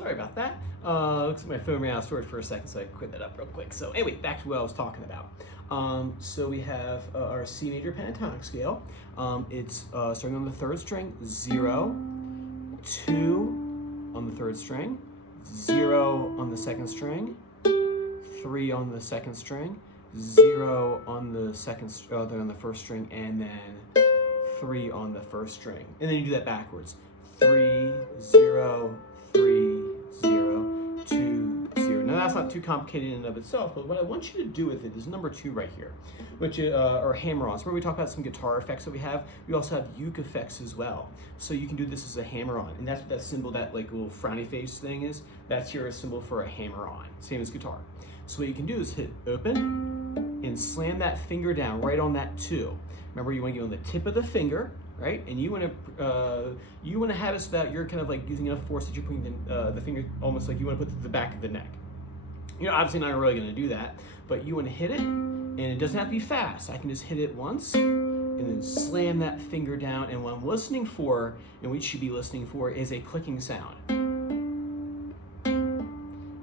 Sorry about that. Looks like my phone ran out of storage for a second, so I quit that up real quick. So anyway, back to what I was talking about. So we have our C major pentatonic scale. It's starting on the 3rd string, 0, 2 on the 3rd string, 0 on the 2nd string, 3 on the 2nd string, 0 on the on the 1st string, and then 3 on the 1st string. And then you do that backwards. 3, 0, 3, 0, 2, 0. Now that's not too complicated in and of itself, but what I want you to do with it is number 2 right here, which are hammer-ons. Where we talk about some guitar effects that we have also have uke effects as well. So you can do this as a hammer-on, and that's what that symbol, that like little frowny face thing is. That's your symbol for a hammer-on, same as guitar. So what you can do is hit open and slam that finger down right on that 2. Remember, you want to get on the tip of the finger, right? And you want to have it so that you're kind of like using enough force that you're putting the finger almost like you want to put it to the back of the neck. You're obviously not really going to do that, but you want to hit it, and it doesn't have to be fast. I can just hit it once and then slam that finger down. And what I'm listening for, and what you should be listening for, is a clicking sound.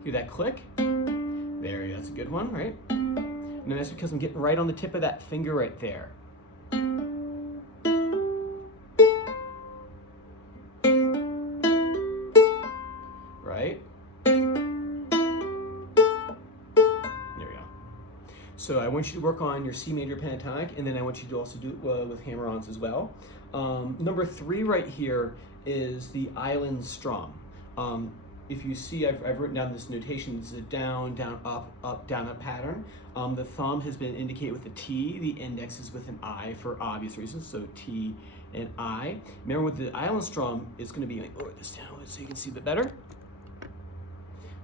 Hear that click? There you go. That's a good one, right? And that's because I'm getting right on the tip of that finger right there. Right? There we go. So I want you to work on your C major pentatonic, and then I want you to also do it with hammer-ons as well. Number 3 right here is the island strum. If you see, I've written down this notation. It's a down, down, up, down, up pattern. The thumb has been indicated with a T. The index is with an I for obvious reasons, so T and I. Remember, with the island strum, it's going to be, like, lower this down so you can see a bit better.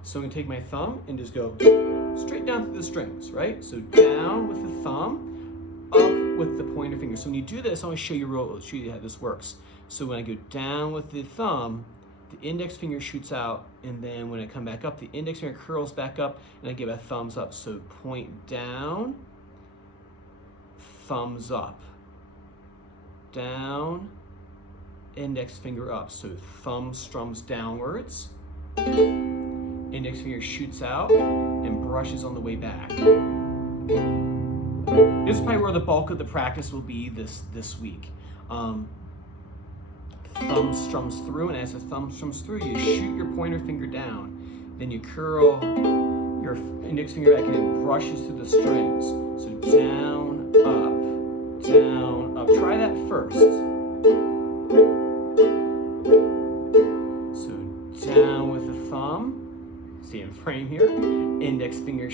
So I'm going to take my thumb and just go straight down through the strings, right? So down with the thumb, up with the pointer finger. So when you do this, I want to show you how this works. So when I go down with the thumb, the index finger shoots out, and then when I come back up, the index finger curls back up, and I give a thumbs up. So point down, thumbs up, down, index finger up. So thumb strums downwards, index finger shoots out, and brushes on the way back. This is probably where the bulk of the practice will be this week. Thumb strums through, and as the thumb strums through, you shoot your pointer finger down. Then you curl your index finger back, and it brushes through the strings. So down, up, down, up. Try that first. So down with the thumb. Stay in frame here. Index finger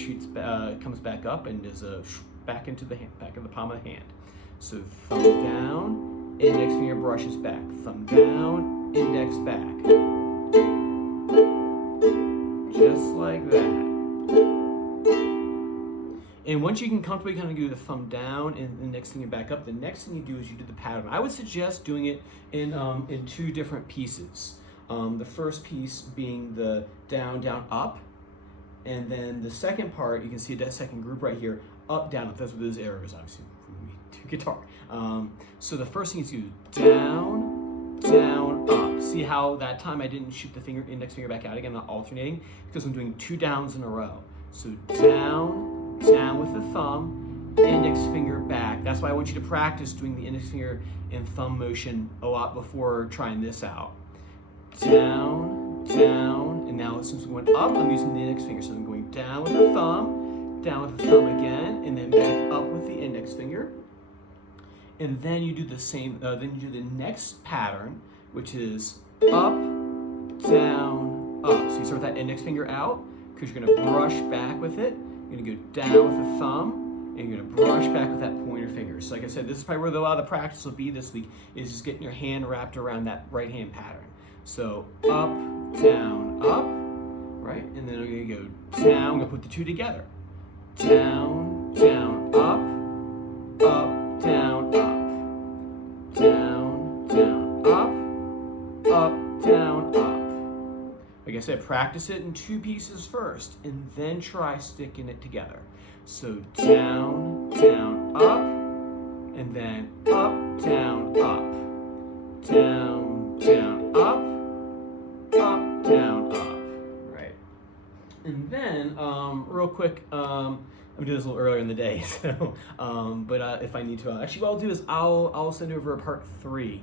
comes back up and does a back into the hand, back in the palm of the hand. So thumb down. Index finger brushes back, thumb down, index back. Just like that. And once you can comfortably kind of do the thumb down and index finger back up, the next thing you do is you do the pattern. I would suggest doing it in 2 different pieces. The first piece being the down, down, up. And then the second part, you can see that second group right here, up, down, up. Those are those arrows, obviously, for me to guitar. So the first thing is you down, down, up. See how that time I didn't shoot the index finger back out again, I'm not alternating, because I'm doing 2 downs in a row. So down, down with the thumb, index finger back. That's why I want you to practice doing the index finger and thumb motion a lot before trying this out. Down, down, and now since we went up, I'm using the index finger. So I'm going down with the thumb again, and then back up with the index finger. And then you do the same, then you do the next pattern, which is up, down, up. So you start with that index finger out, because you're gonna brush back with it. You're gonna go down with the thumb, and you're gonna brush back with that pointer finger. So like I said, this is probably where a lot of the practice will be this week, is just getting your hand wrapped around that right hand pattern. So up, down, up, right? And then we're gonna go down, I'm gonna put the 2 together. Down, down, up, down, up, down, down, up, down, up. Like I said, practice it in 2 pieces first, and then try sticking it together. So down, down, up, and then up, down, up, down, down, up, down, up. And then, real quick, I'm doing this a little earlier in the day, so but if I need to, actually, what I'll do is I'll send over a part 3,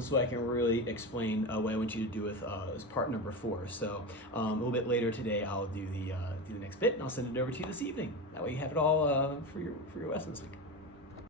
so I can really explain what I want you to do with as part number 4. So a little bit later today, I'll do the next bit, and I'll send it over to you this evening. That way, you have it all for your lesson this week.